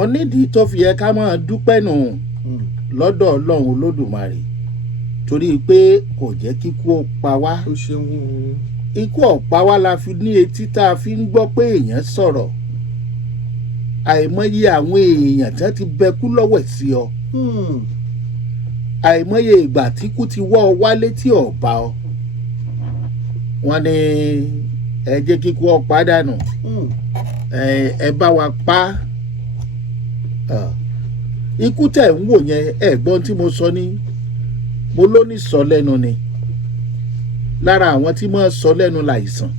ṣùgbọ́n nídìí tó fi yẹ ká máa dúpẹ́ nù lọ́dọ̀ Ọlọ́run Olódùmarè torí pé kò jẹ́ kíkú ó pa wá. ó ṣeun o. Ikú ọ̀pá wa la fi ní etí tá a fi ń gbọ́ pé èèyàn sọ̀rọ̀. Àìmọye àwọn èèyàn tí wọ́n ti bẹkú lọ́wẹ̀ sí ọ. Àìmọye ìgbà tí kú ti wọ́ ọ wálé tí ò bá ọ. Wọ́n ní ẹ jẹ́ kíkú ó pa dànù. Ẹ bá wa pa. Ikú tẹ̀ ń wò yẹn ẹ̀gbọ́n tí mo sọ ní mo ló ní sọ lẹ́nu ni. Lára àwọn tí máa sọ lẹ́nu láìsàn.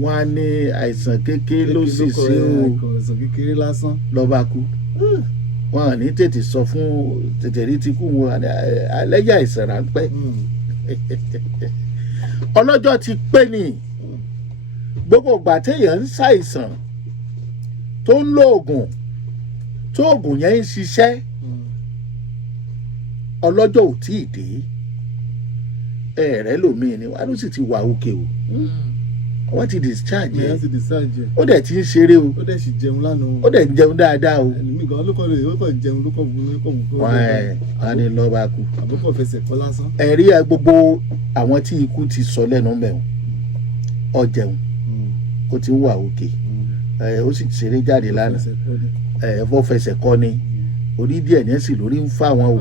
Wọ́n á ní àìsàn kékeré ló sì sí o. àìsàn kékeré lásán. Lọ́ba kú. Wọ́n á ní tètè sọ fún tètè rí ti kú wọn lẹ́yìn àìsàn ráńpẹ́. Ọlọ́jọ́ ti pé ni gbogbo ìgbà téèyàn ń ṣàìsàn tó ń lo oògùn tó oògùn yẹn ń ṣiṣẹ́ ọlọ́jọ́ ò tí ì dé. Ẹ̀rẹ́ lòmíì ni wàá ló sì ti wà òkè o. Wọ́n ti discharge ẹ̀. Ó dẹ̀ ti ń ṣeré o. ó dẹ̀ sì jẹun lánàá. Ó dẹ̀ ń jẹun dáadáa o. ẹlòmíì gan ló kọ́ jẹun ló kọ́ wù. Wọ́n á ní lọ́ba kú. àbúkọ̀ fẹsẹ̀ kọ́ lásán. Ẹ̀rí gbogbo àwọn tí ikú ti sọ lẹ́nu mẹ́wọ̀n ó jẹun ó ti ń wà òkè ó sì ṣeré jáde lánàá ẹ̀fọ́ fẹsẹ̀ kọ́ ni orí díẹ̀ ní ẹ̀sìn lórí ń fà wọ́n o.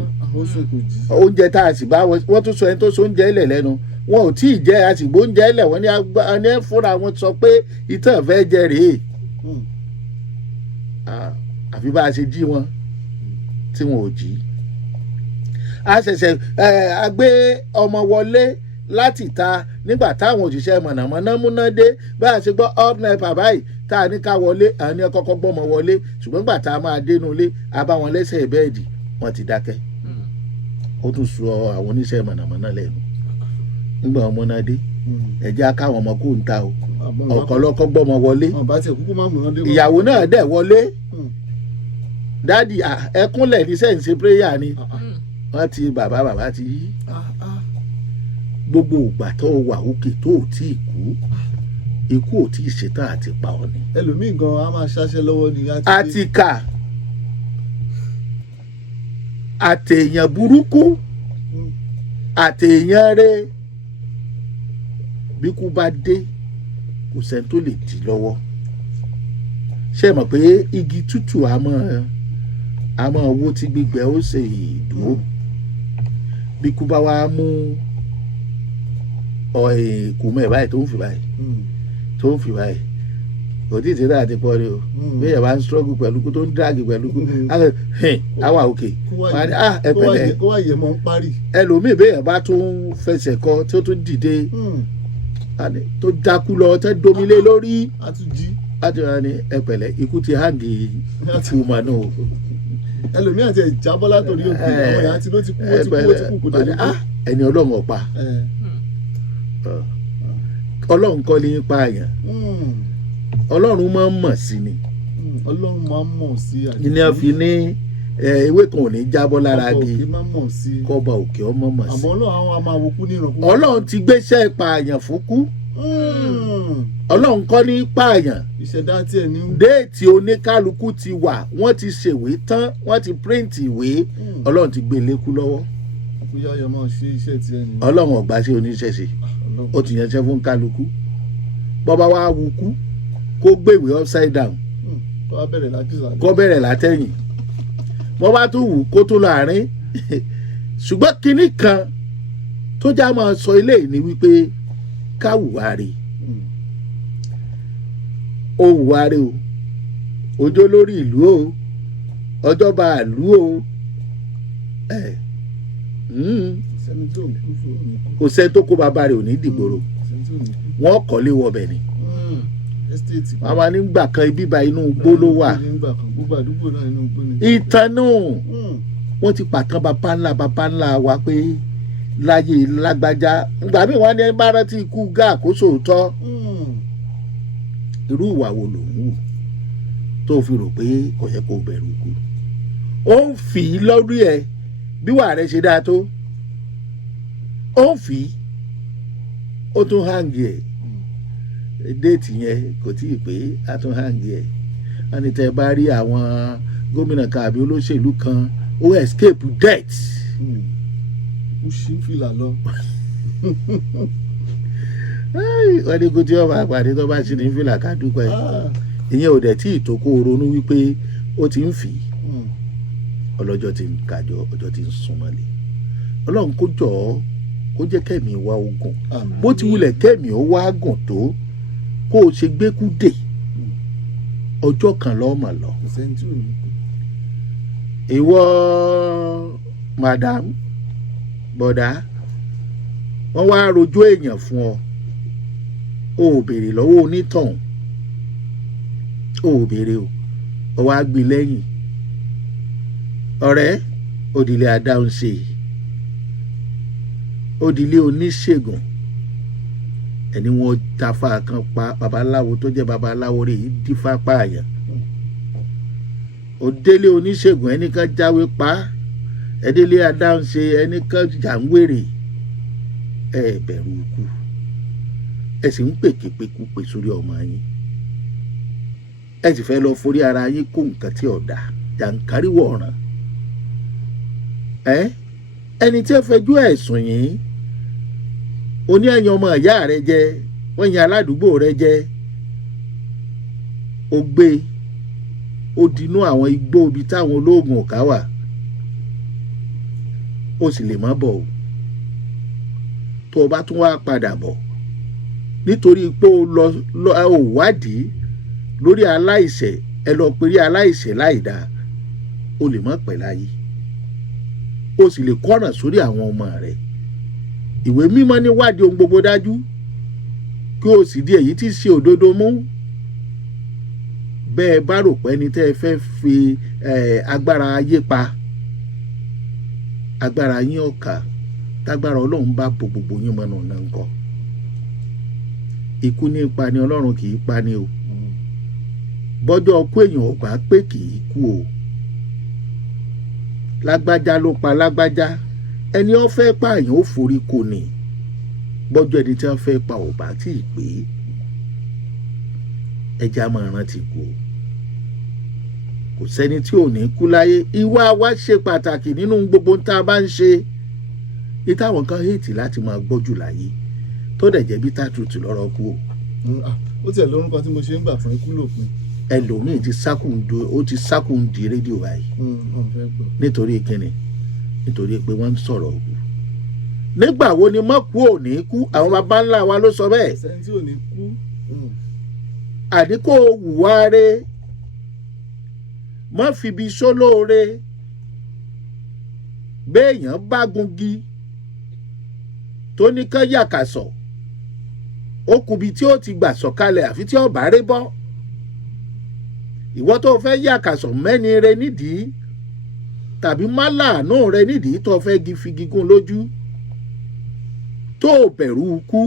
Oúnjẹ tá a sì bá wọ́n tún sọ ẹni tó so oúnjẹ ilẹ̀ lẹ́nu wọn ò tí ì jẹ́ àsìgbò oúnjẹ ilẹ̀ wọ́n ní fúnra wọn sọ pé ìtàn fẹ́ jẹ rèé. Àfi bá a ṣe jí wọn tí wọn ò jí. A ṣẹ̀ṣẹ̀ a gbé ọmọ wọlé láti ta nígbà táwọn òṣìṣẹ́ mọ̀nàmọ́ná múná dé bá a ṣe gbọ́ up nepa báyìí tá a ní ká wọlé àwọn ní kọ́kọ́ gbọ́mọ wọlé ṣùgbọ́n gbà tá a máa dénú ilé a bá wọn lẹ́sẹ̀ bẹ́ẹ̀dì wọ́n ti dákẹ́. Ó tún sọ àwọn oníṣẹ́ mọ̀nàmọ́ná lẹ́nu nígbà wọn múná dé ẹ̀jẹ̀ á káwọn ọmọ kó ń ta o ọ̀kọ̀lọ́kọ́ gbọ́mọ wọlé ìyàwó náà dẹ̀ wọlé dádì ẹkúnlẹ̀ ní sẹ́ǹsì péréyà ni wọ́n ti bàbá ti yí. Gbogbo ìgbà tó wà òkè tó ò tí ì kú ikú ò tí ì ṣetán àti pa ọ ni. ẹlòmíì gan a máa ṣaṣẹ́ lọ́wọ́ ni. àti kà àtèèyàn burúkú àtèèyàn rẹ bí kú bá dé kò sẹ́ni tó lè dì lọ́wọ́. Ṣé ẹ mọ̀ pé igi tútù a máa wó tí gbígbẹ ó ṣe ìdúró bí kú bá wá mú kù mọ́ ẹ̀ báyìí tó ń fi báyìí kò tí ì ti dáa ti pọ̀ ni o bí ẹ̀ bá ń struggle pẹ̀lú kú tó ń dragi pẹ̀lú kú àwa òkè ẹ pẹ̀lẹ́ kó wá yẹ mọ́ ń parí. Ẹlòmíì bí ẹ̀ bá tún fẹsẹ̀ kọ tí ó tún dìde tó dákú lọ tẹ́ domilé lórí láti wá ní ẹ pẹ̀lẹ́ ikú ti hàǹgì kú mà náà. Ẹlòmíì àti ẹ̀jábọ́ látòrí òkè àwọn èèyàn àti ló ti kú kò dé. Ẹni Ọlọ́run ọ̀pá Ọlọ́run kọ́ ní pa àyàn Ọlọ́run máa ń mọ̀ sí ni. Ọlọ́run máa ń mọ̀ sí àyàn. ní a fi ní ewé kan ò ní jábọ́ lára gi kọ́ba òkè ọmọ mọ̀ sí. àmọ́ Ọlọ́run àwọn a máa wo kú ní ìrànkú. Ọlọ́run ti gbéṣẹ́ pààyàn fún kú. Ọlọ́run kọ́ ní pààyàn. ìṣẹ̀dá tí ẹ̀ ní. déètì oníkálukú ti wà wọ́n ti ṣèwé tán wọ́n ti píríǹtì ìwé Ọlọ́run ti gbé lékú lọ́wọ́. bóyá ọyọ máa ṣe iṣẹ́ tí ẹ ní. Ọlọ́run ọ̀gbà ṣe oníṣẹ́ ṣe ó ti yànṣẹ́ fún kálukú bọ́ba wa wu kú kó gbèwé upside down kó bẹ̀rẹ̀ látẹ̀yìn wọ́n bá tún wù kó tó láàrin ṣùgbọ́n kinní kan tó já máa sọ ilé ní wípé káwùwárí ó wùwárí o ọjọ́ lórí ìlú o ọjọ́ba ìlú o kò sẹ́ni tó kó bàbá rẹ̀ ò ní dìgbòrò wọ́n kọ́lé wọbẹ̀ ni wọ́n máa nígbà kan ibi bá inú igbó ló wà ìtànú wọ́n ti pàtàn bàbá ńlá wa pé láyé lágbájá ìgbà míì wọ́n ní bá rántí ikú gá àkóso tọ́ irú ìwà wo ló ń wù tó fi rò pé kò yẹ kó bẹ̀rù ikú ó ń fi lórí ẹ̀ bí wàá rẹ̀ ṣe dáa tó ó ń fi ó tún hàǹgì ẹ̀ déètì yẹn kò tí ì pé a tún hàǹgì ẹ̀ ẹni tẹ́ bá rí àwọn gómìnà kan àbí olóṣèlú kan ó escape death. ó ṣí fìlà lọ. wọ́n ní kó tí wọ́n máa pàdé tó bá ṣe ní fìlà ká dúpẹ́ ìyẹn ò dẹ̀ tí ìtókò ronú wípé ó ti ń fì í ọlọ́jọ́ ti ń kájọ ọjọ́ ti ń súnmọ́lé ọlọ́run kó jọ ọ́ kó jẹ́ kẹ́mi wá ogun bó ti wulẹ̀ kẹ́mi ó wá gùn tó kó o ṣe gbẹ́kú dè ọjọ́ kan lọ́mọ lọ. ìwọ madam bọ̀dá wọ́n wá rojọ́ èèyàn fún ọ o ò béèrè lọ́wọ́ onítọ̀hún o ò béèrè o ọ wá gbé lẹ́yìn ọ̀rẹ́ òdìlé adáhunṣe òdìlé oníṣègùn ẹni wọn tafa kan pa babaláwo tó jẹ́ babaláwo rẹ̀ yìí dífá pààyàn òdélé oníṣègùn ẹnìkan jáwé pa ẹdílé adáhunṣe ẹnìkan jàǹwèrè ẹ bẹ̀rù ikú ẹ sì ń pèképékú pè sórí ọmọ yín ẹ sì fẹ́ lọ forí ara yín kó nǹkan tí ọ̀dà jàǹkáríwọ̀ ọ̀ràn ẹni tí ẹ fẹjú ẹ̀sùn yìí oní ẹ̀yìn ọmọ ìyá rẹ jẹ wọ́n yan aládùúgbò rẹ jẹ ó gbé ó dinú àwọn igbó ibi táwọn olóògùn ọ̀ká wà ó sì lè má bọ̀ o tó o bá tún wá padà bọ̀ nítorí pé o lọ ò wádìí lórí aláìṣẹ̀ ẹ lọ péré aláìṣẹ̀ láìda o lè má pẹ́ láyé o sì lè kọ́ràn sórí àwọn ọmọ rẹ̀ ìwé mímọ́ ní wádìí ohun gbogbo dájú kí o sì di èyí tí ṣe òdodo mú bẹ́ẹ̀ bá rò pé ẹni tẹ́ ẹ fẹ́ fi agbára ayé pa agbára yín ọ̀ka tágbára ọlọ́run bá bo gbogbo yín mọ́nà náà ń kọ́ ikú ní ipa ni ọlọ́run kì í pa ni o bọ́jọ́ ọkú èèyàn ò bá pé kì í kú o lágbájá ló pa lágbájá ẹni ó fẹ́ pààyàn ó forí kò ní bọ́jọ́ ẹni tí wọ́n fẹ́ pa ò bá tí ì pé ẹja máa rántí kú o kò sẹ́ni tí ò ní kú láyé ìwà wa ṣe pàtàkì nínú gbogbo tá a bá ń ṣe ní táwọn kan hẹ́ẹ̀tì láti máa gbọ́jù láyé tó dẹ̀ jẹ́ bí tàtútù lọ́rọ̀ kú o. ó tiẹ̀ lórúkọ tí mo ṣe ń gbà fún ikú lòpin. ẹlòmíì ti sákùn di rédíò báyìí nítorí kíni nítorí pé wọ́n ń sọ̀rọ̀ òkú. nígbà wo ni mọ́kú ò ní kú àwọn baba ńlá wa ló sọ bẹ́ẹ̀. sẹ́ni tí ò ní kú. àdínkù wùwáre má fibi sólóore béèyàn bá gungi tó ní kán yàkàsọ̀ ó kubi tí ó ti gbà sọ̀kalẹ̀ àfi tí ọ̀bá ré bọ́ ìwọ tó fẹ́ yàkàsọ̀ mẹ́ni rẹ nídìí tàbí má láàánú rẹ nídìí tó fẹ́ fi gígùn lójú tó bẹ̀rù ikú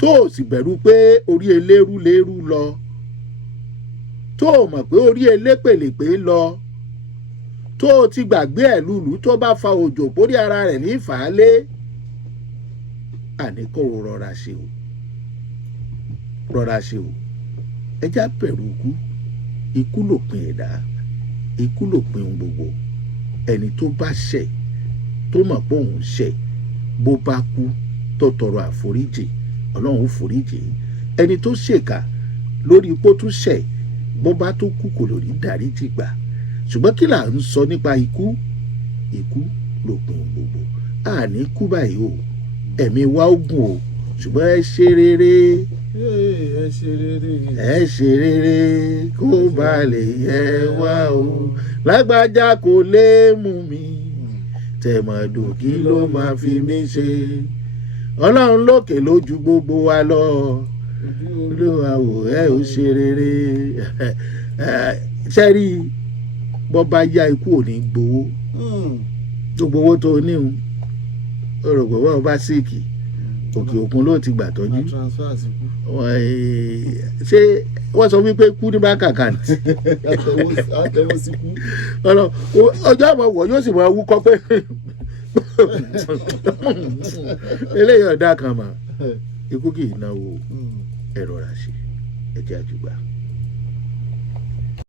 tó sì bẹ̀rù pé orí eléru lérú lọ tó mọ̀ pé orí elépèlépè lọ tó ti gbàgbé ẹ̀ lùlù tó bá fa òjò pórí ara rẹ̀ ní ìfàálé àní kó o rọra ṣe o ẹjá bẹ̀rù ikú lòpin ẹ̀dá ikú lòpin ohun gbogbo ẹni tó bá ṣẹ̀ tó mọ̀ pé òun ṣẹ̀ bó bá kú tó tọrọ àforíjì ọlọ́run ó foríjì ẹni tó ṣèkà lórí ipò tó ṣẹ̀ bó bá tó kú kò lórí dáríjì gbà ṣùgbọ́n kí là ń sọ nípa ikú lòpin ohun gbogbo àní kú báyìí o ẹ̀mí wa ó gùn o ṣùgbọ́n ẹ ṣe rere ẹ ṣe rere kó bá lè yẹ wá o lágbájá kò lè mú mi tẹ̀mọ̀dù kí ló máa fi mí ṣe ọlọ́run lókè lójú gbogbo wa lọ olúwa wò ẹ ò ṣe rere ṣẹ́rí bọ́ bá yá ikú ò ní gbowó gbogbo owó tó ní o rò pé wọ́n bá síìkì òkè òkun ló ti gbà tọ́jú ṣé wọ́n sọ wípé kú ní bá kàkà ní ọjọ́ àmọ́ wọ̀ yóò sì máa wúkọ́ pé eléyìí ọ̀dà kan mà ikú kì í náwó ẹ̀rọ rà ṣe ẹ̀jẹ̀ àjùgbà.